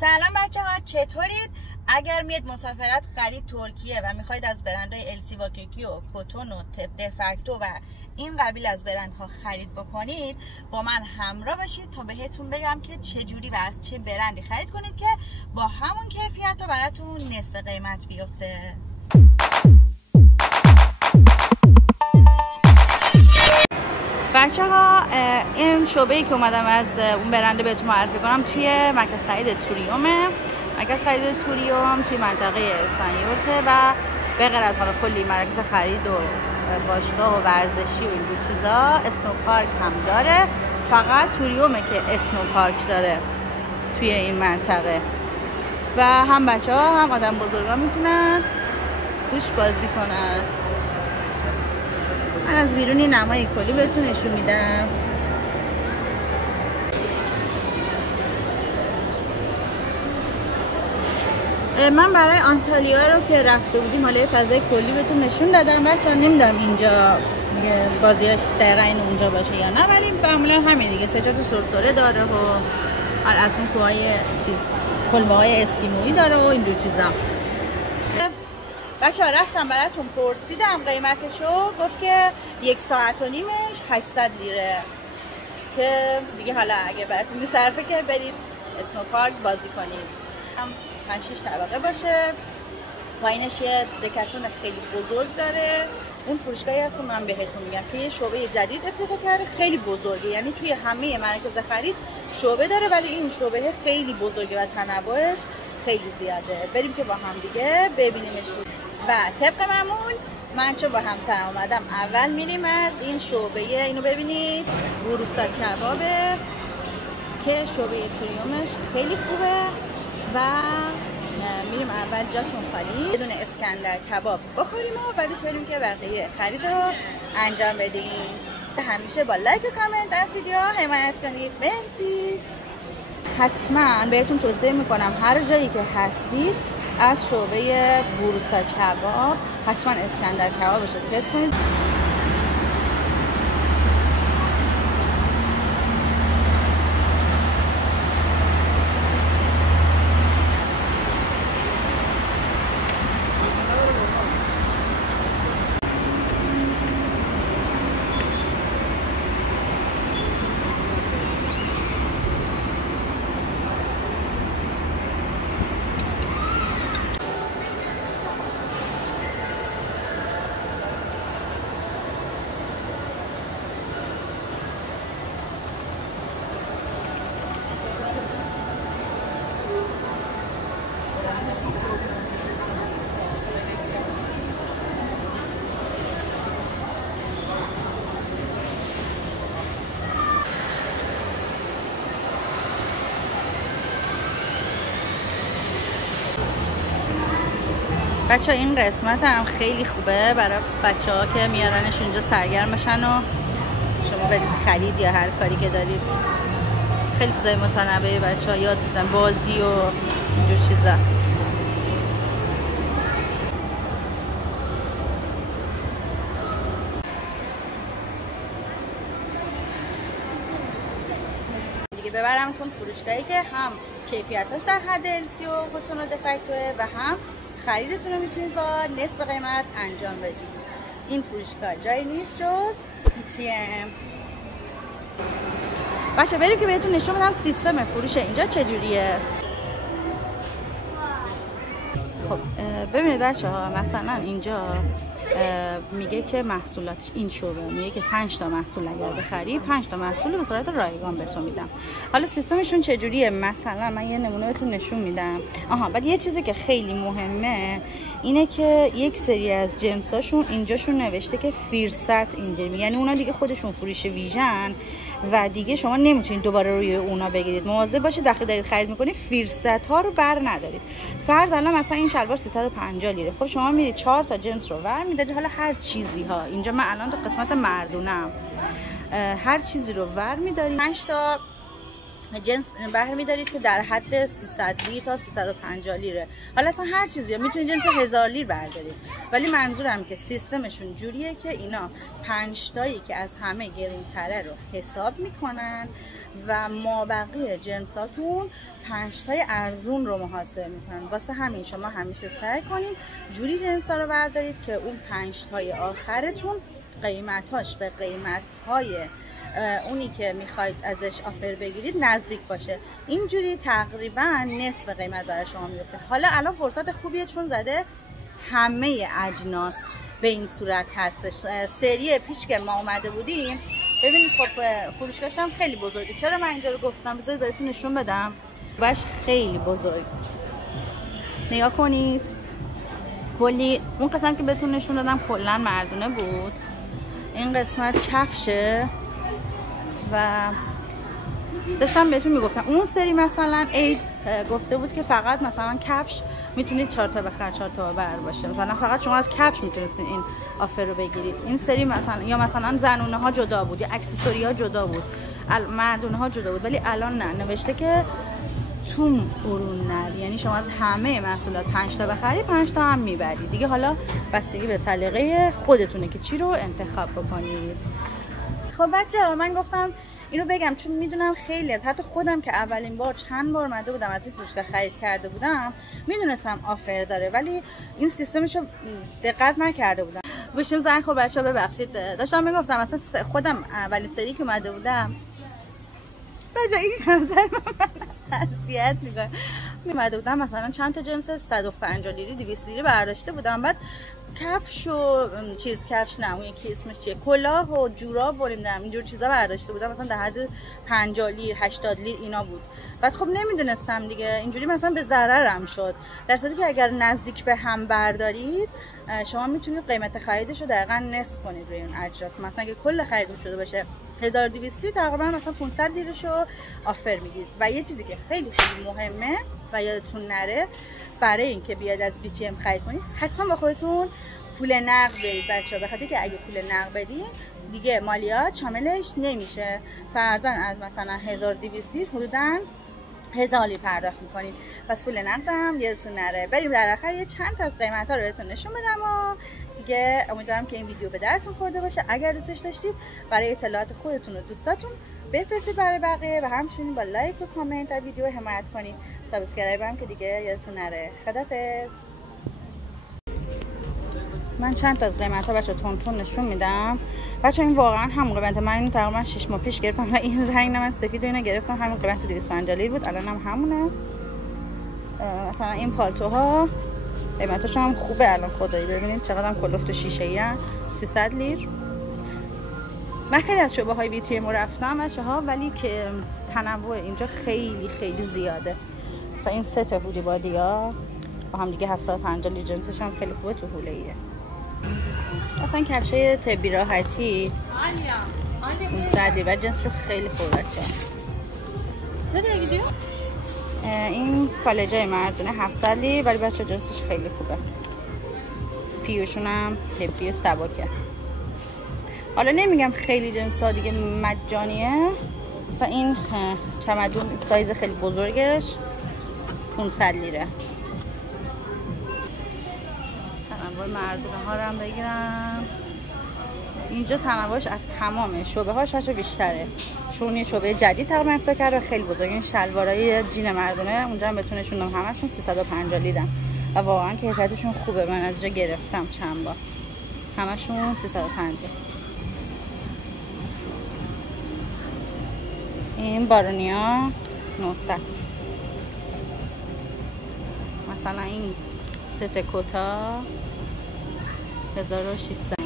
سلام بچه ها، چطورید؟ اگر میاد مسافرت خرید ترکیه و میخواید از برندهای السی واکیکی و کوتون و تپ دفکتو و این قبیل از برندها خرید بکنید، با من همراه باشید تا بهتون بگم که چجوری و از چه برندی خرید کنید که با همون کیفیت و براتون نصف قیمت بیفته. بچه ها، این شعبه‌ای که اومدم از اون برنده بهتون معرفی کنم توی مرکز خرید توریومه. مرکز خرید توریوم توی منطقه سانیورته و به غیر از حالا کلی مراکز خرید و باشگاه و ورزشی و اینجور چیزا اسنو پارک هم داره. فقط توریومه که اسنو پارک داره توی این منطقه و هم بچه ها هم آدم بزرگا میتونن توش بازی کنن. من از بیرونی نمای کلی بهتون نشون میدم. من برای آنتالیا رو که رفته بودیم حالا فضای کلی بهتون نشون دادم. بچه‌ها نمیدونم اینجا بازیاش دقیقاً اونجا باشه یا نه، ولی معمولا همین دیگه سجاد سرسره داره و از اون کوههای کلبه‌های اسکیمویی داره و اینجور چیزا. بچه ها رفتم براتون پرسیدم قیمتشو، گفت که 1 ساعت و نیمش 800 لیره که دیگه حالا اگه براتون میصرفه که برید اسنو پارک بازی کنید. 5-6 طبقه باشه، پایینش یه دکتون خیلی بزرگ داره. اون فروشگاهی هست که من بهتون میگم که یه شعبه جدید افتتاح کرده، خیلی بزرگه، یعنی توی همه مراکز خرید شعبه داره ولی این شعبه خیلی بزرگه و تنوعش خیلی زیاده. بریم که با هم دیگه ببینیمش. و طبق معمول من چون با همسر اومدم اول میریم از این شعبه، اینو ببینید، بوروستا کبابه که شعبه توریومش خیلی خوبه و میریم اول جاتون خالی بدون اسکندر کباب بخوریم و بعدش بریم که بقیه خرید رو انجام بدیم. همیشه با لایک و کامنت از ویدیو حمایت کنید. مرسی. حتما بهتون توصیه میکنم هر جایی که هستید از شعبه بوروستا کباب حتما اسکندر کبابش رو تست کنید. بچه ها این قسمت هم خیلی خوبه برای بچه ها که میارنش اونجا سرگرم بشن و شما برید خرید یا هر کاری که دارید. خیلی چیزای متنوعی بچه ها یاد میدن، بازی و اینجور چیزا. دیگه ببرمتون فروشگاهی که هم کیفیتاش در حد السی و کوتون و دفکتوه و هم خریدتون رو میتونید با نصف قیمت انجام بدید. این فروشگاه جایی نیست جز ATM. بچه بریم که بهتون نشون بدم سیستم فروش اینجا چجوریه. خب ببینید بچه ها، مثلا اینجا میگه که محصولاتش این شعبه میگه که 5 تا محصول اگر بخری 5 تا محصول به صورت رایگان بهتون میدم. حالا سیستمشون چجوریه؟ مثلا من یه نمونه بهتون نشون میدم. بعد یه چیزی که خیلی مهمه اینه که یک سری از جنساشون اینجاشون نوشته که فرصت اینجا، یعنی اونا دیگه خودشون فروش ویژن و دیگه شما نمیتونید دوباره روی اونا بگیرید. مواظب باشید وقتی دارید خرید میکنید فرصت ها رو بر ندارید. فرض الان مثلا این شلوار 350 لیره، خب شما میرید 4 تا جنس رو ور میدادید. حالا هر چیزی ها اینجا من الان تو قسمت مردونم هر چیزی رو ور میدارید. 5 تا جنس بهره دارید که در حد 300 لیر تا 350 لیره. حالا اصلا هر چیزی میتونید جنس 1000 لیر بردارید، ولی منظورم که سیستمشون جوریه که اینا 5 تایی که از همه گرونتره رو حساب میکنن و مابقی جنساتون 5 تای ارزون رو محاسبه میکنن. واسه همین شما همیشه سعی کنید جوری جنسا رو بردارید که اون 5 تای آخرتون قیمتاش به قیمت‌های اونی که میخواید ازش آفر بگیرید نزدیک باشه. اینجوری تقریبا نصف قیمت برای شما میفته. حالا الان فرصت خوبیه چون زده همه اجناس به این صورت هستش. سری پیش که ما اومده بودیم ببینید خب فروشگاهش هم خیلی بزرگه. چرا من اینجا رو گفتم؟ بذارید بهتون نشون بدم. باش خیلی بزرگ. نگاه کنید. کلی اون قسمت که بهتون نشون دادم کلا مردونه بود. این قسمت کفشه و داشتم بهتون میگفتم اون سری مثلا عید گفته بود که فقط مثلا کفش میتونید 4 تا بخرید 4 تا ببر باشه، مثلا فقط شما از کفش میتونستین این آفر رو بگیرید. این سری مثلا یا مثلا زنونه ها جدا بود یا اکسسوری ها جدا بود، مردونه ها جدا بود، ولی الان نه، نوشته که توم برونر، یعنی شما از همه محصولات 5 تا بخرید 5 تا هم میبرید دیگه. حالا بستگی به سلیقه خودتونه که چی رو انتخاب بکنید. خب بچه‌ها من گفتم اینو بگم چون میدونم خیلی حتی خودم که اولین بار چند بار اومده بودم از این فروشگاه خرید کرده بودم میدونستم آفر داره ولی این سیستمشو دقت نکرده بودم. گوشیم زنگ خورد بچه‌ها ببخشید. داشتم میگفتم اصلا خودم اولین سری که اومده بودم بچه‌ها این خمسر من اذیت می‌کنه. اومده بودم مثلا چند تا جنس 150 لیری 200 لیری برداشته بودم، بعد کفش و چیز کفش نه اون یکی اسمش چیه کلاه و جوراب بریدم اینجور چیزا برداشته بودم مثلا در حد 50 لیر 80 لیر اینا بود. بعد خب نمیدونستم دیگه اینجوری مثلا به ضررم شد، در صورتی که اگر نزدیک به هم بردارید شما میتونید قیمت خریدش رو دقیقاً نصف کنید روی اون اجناس. مثلا اگه کل خرید شده باشه 1200 لیر تقریبا مثلا 500 لیرش رو آفر میگیرید. و یه چیزی که خیلی خیلی مهمه و یادتون نره برای اینکه بیاد از BTM خرید کنید حتما با خودتون پول نقد برید بچه‌ها، بخاطر که اگه پول نقد بدین دیگه مالیات شاملش نمیشه. فرضاً از مثلا 1200 لیر حدوداً 1000 لیر پرداخت میکنید. پس پول نقدم یادتون نره. بریم در آخر یه چند تا از قیمت‌ها رو بهتون نشون بدم و دیگه امیدوارم که این ویدیو به درتون خورده باشه. اگر دوستش داشتید برای اطلاعات خودتون و دوستاتون بفرستید برای بقیه و همچنین با لایک و کامنت از ویدیو حمایت کنید. سابسکرایب هم که دیگه یادتون نره. خدافظ. من چند تا از قیمت‌ها بچه‌ها تون نشون میدم. بچه‌ها این واقعا همون قیمته. من اینو تقریبا 6 ماه پیش گرفتم و این رنگ من سفید و اینو گرفتم همون قیمت 250 لیر بود. الان هم همونه. مثلا این پالتوها قیمتش هم خوبه الان خدایی. ببینید چقدرم کلفت شیشه‌ای ان 300 لیر. من خیلی از شعبه‌های BTM رفتم بچه‌ها ولی که تنوع اینجا خیلی خیلی زیاده. مثلا این ست هودی بادی‌ها با هم دیگه 750 لیر جنسش هم خیلی خوبه تو حوله‌ایه. اصلا کفشای طبی راحتی 500 لیر و جنسش خیلی خوبه بچه‌ها. این کالجای مردونه 700 لیر ولی بچه‌ها جنسش خیلی خوبه. پیوشون هم طبی سبکه. حالا نمیگم خیلی جنسا دیگه مجانیه. مثلا این چمدون سایز خیلی بزرگش 500 لیره. تنوع مردونه ها رو هم بگیرم. اینجا تنوعش از تمام شعبه هاش بیشتره چون یه شعبه جدید تقریبا افتتاح کرده خیلی بزرگ. این شلوارای جین مردونه اونجا هم بهتون نشون دادم همشون 350 لیرن و واقعا کیفیتشون خوبه. من از اینجا گرفتم چند بار همشون 350. این بارونیا 900. مثلا این ست کتا 1600.